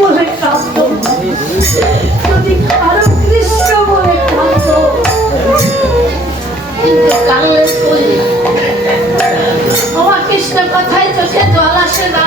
বলে কাঁদত। যদি কারও কৃষ্ণ বলে কাঁদত। কিন্তু কাঁদলে তুই। আমার কৃষ্ণ কথায় চোখে জল আসে না।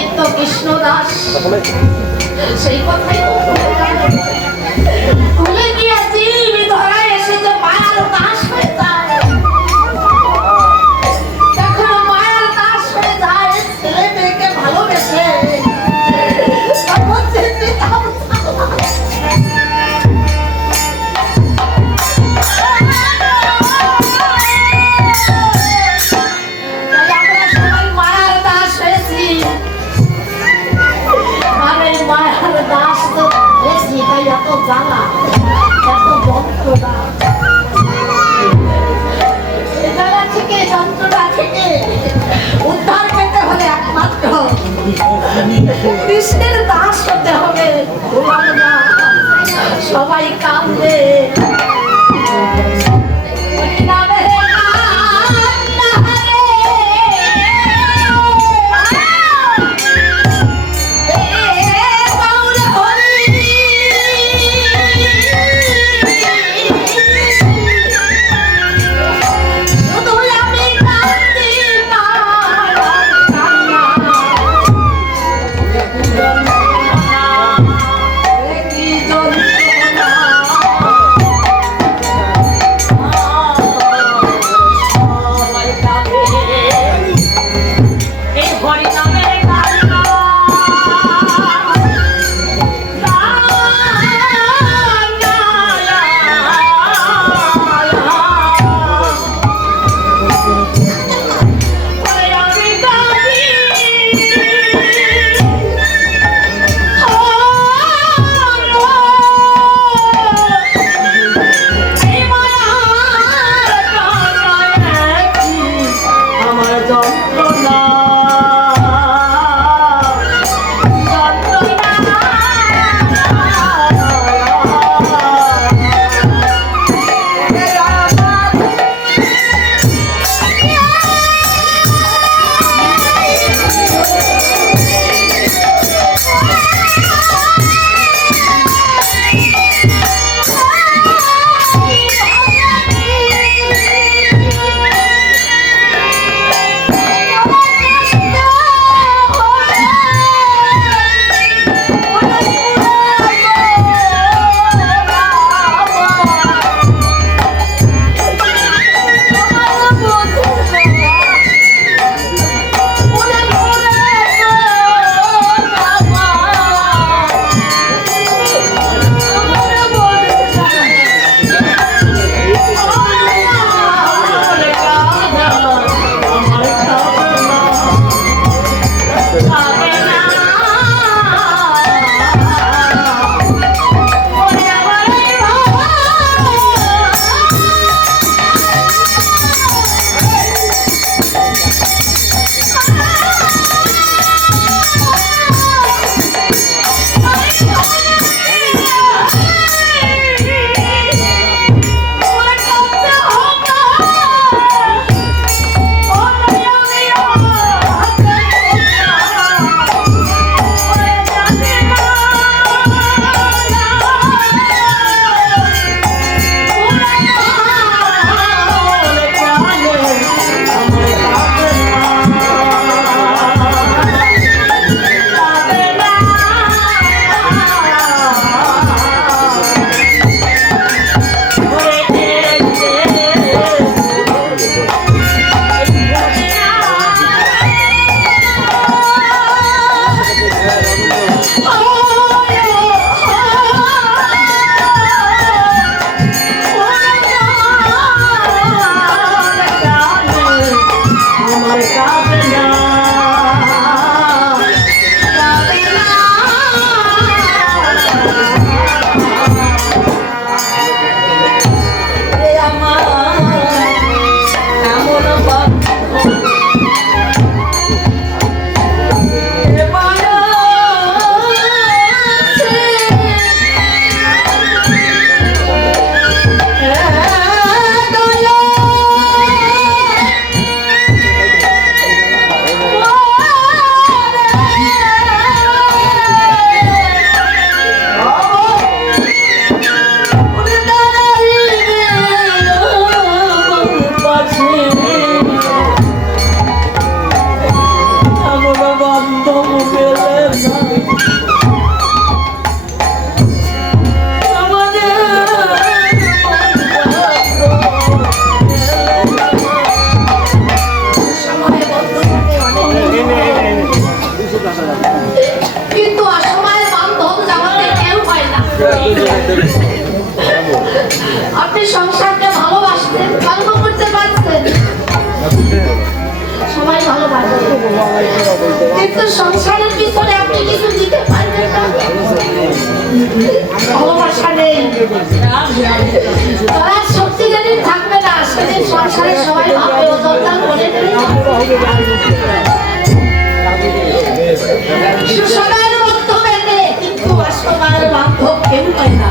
পণ্ডিত কৃষ্ণ দাস। সেই কথাই ভুলে গিয়ে কৃষ্ণের দাস হতে হবে। সবাই কান্দে কিন্তু সংসারের পিছনে আপনি কিছু দিতে পারবেন না। ভালোবাসা নেই। শক্তি যেদিন থাকবে না সবাই ভাববে, ও করে কিন্তু অসময়ের বান্ধব কেউ পায় না।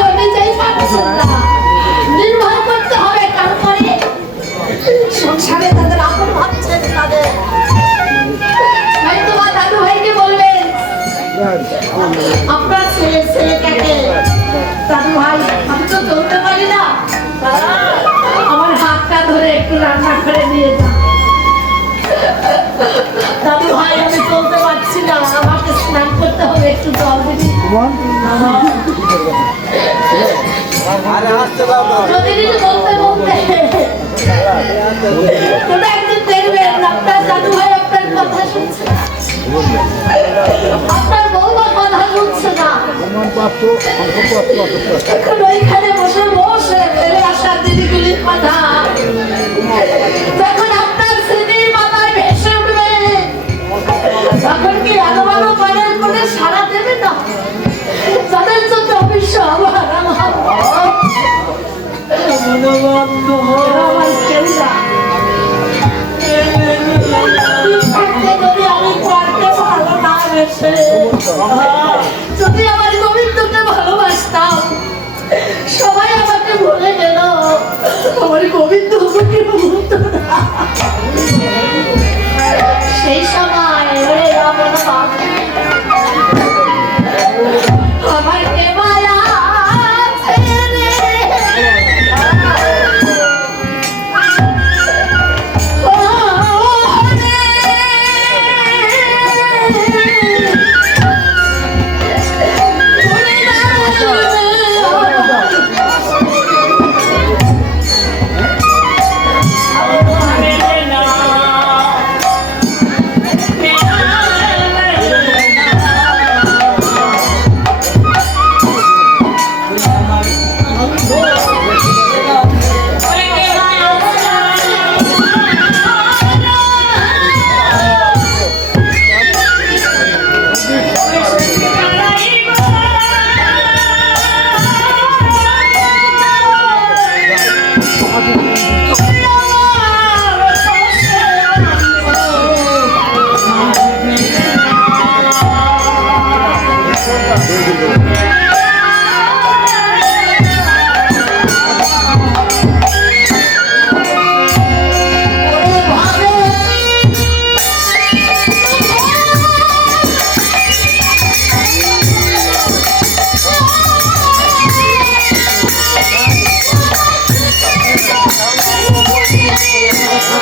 তাদের হয়তো দাদু ভাইকে বলবেন আপনার ছেলে ছেলেটাকে। দাদু ভাই আমি তো চলতে পারি না। আমার হাতটা ধরে একটু রান্না করে দিয়ে যা দাদু ভাই আমি চলতে পারছি না। আমাকে স্নান করতে হবে একটু জল দিবি। প্রতিদিন বলতে বলতে। দেখবেন আপনার দাদু ভাই আপনার না। এখন ওইখানে বসে বসে ফেলে আসা দিদিগুলির কথা। তখন আপনার স্মৃতির মাথায় ভেসে উঠবে, তখন কি Música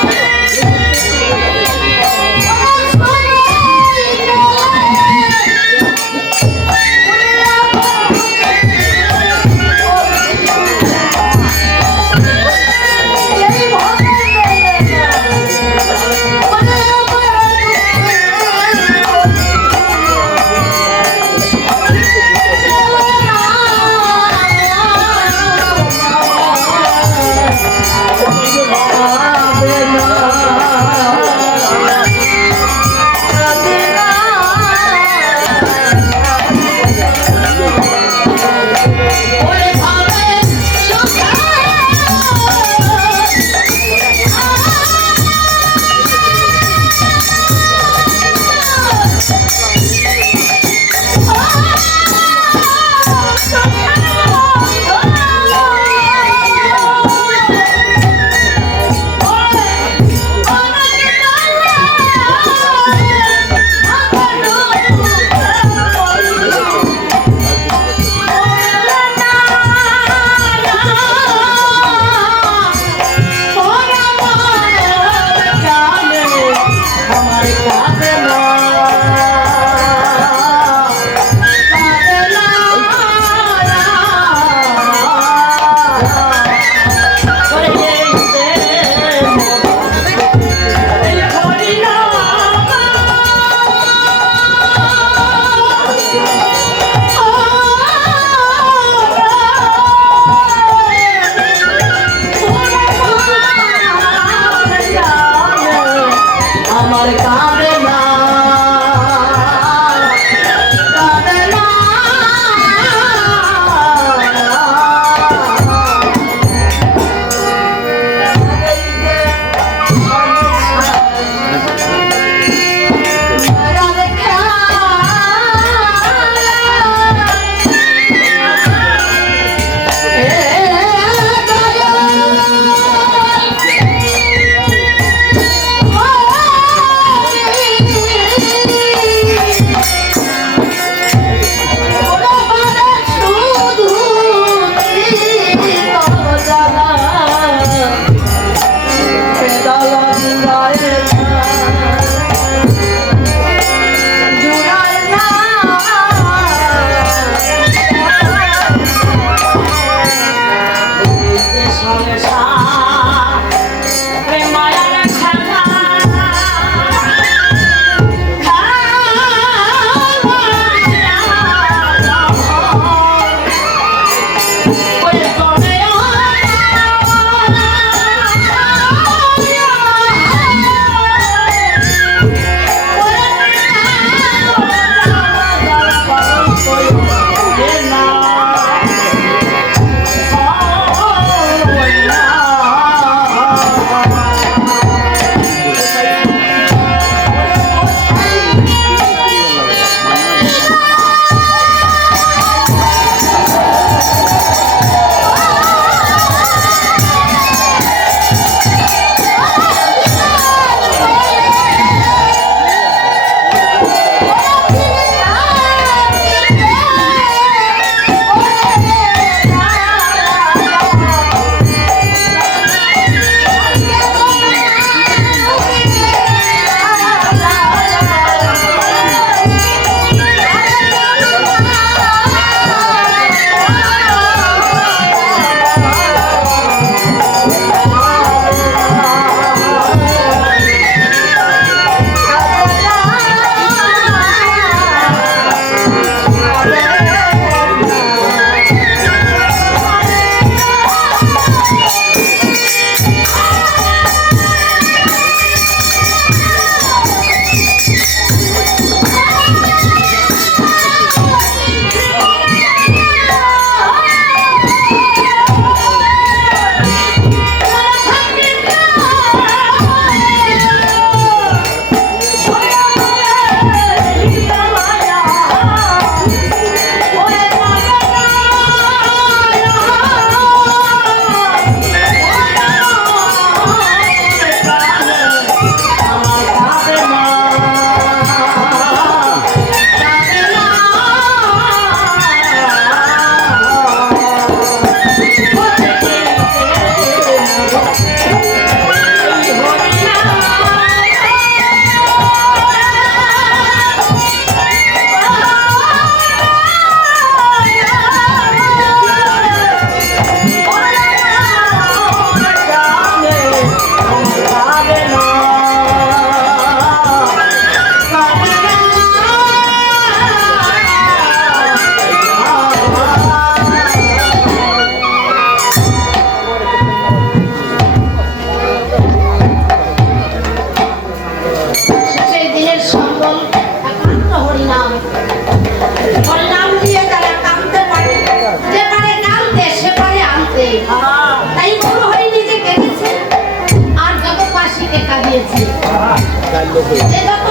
Gracias.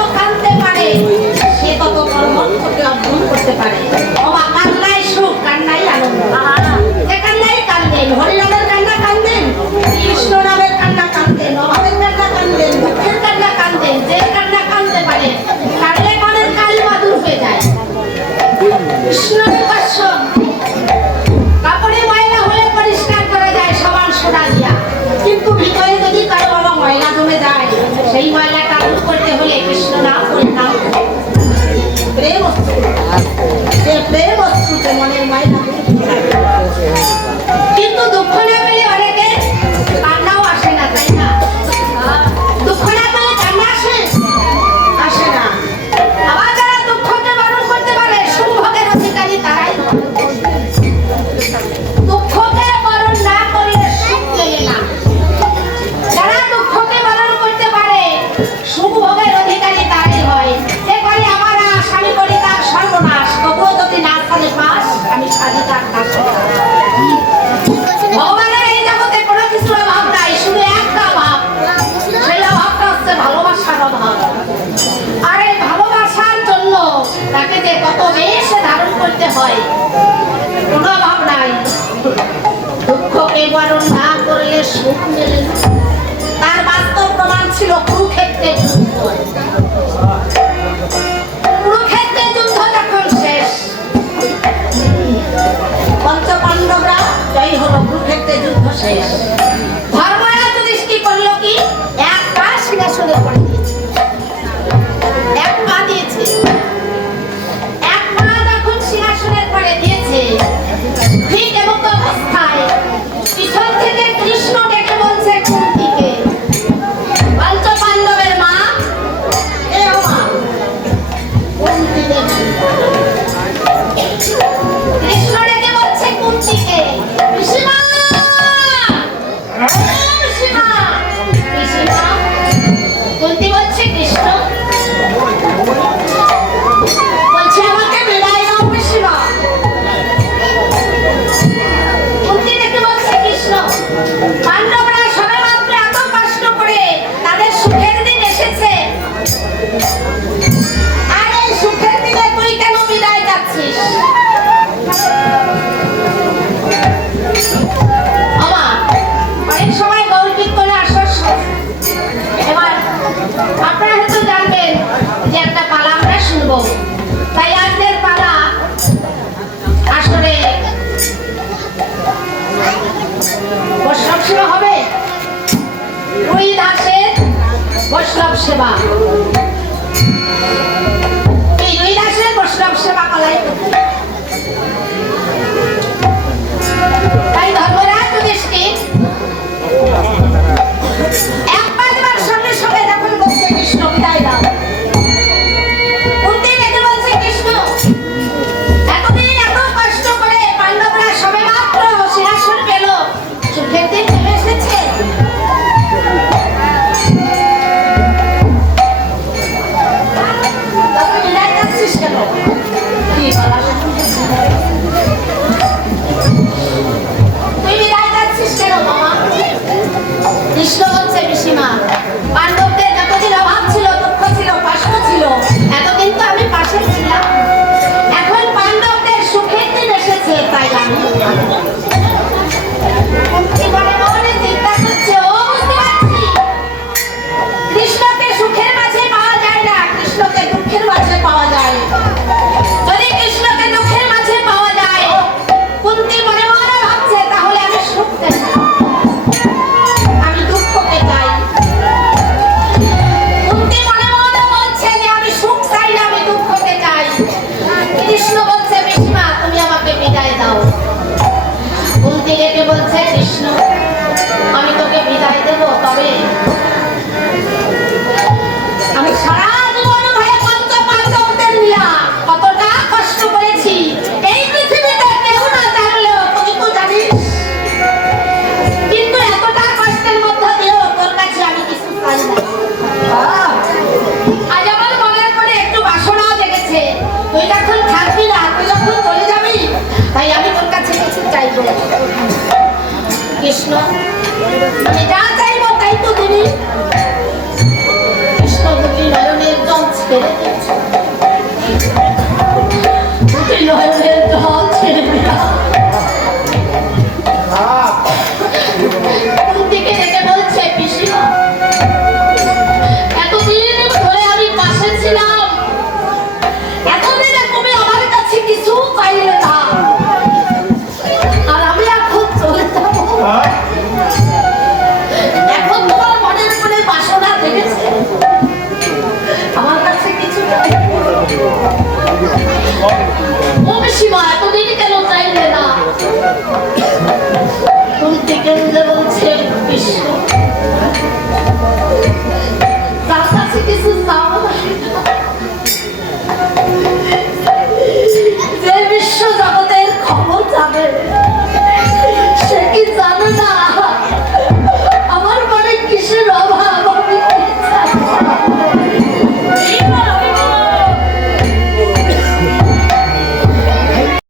买一台不是图来。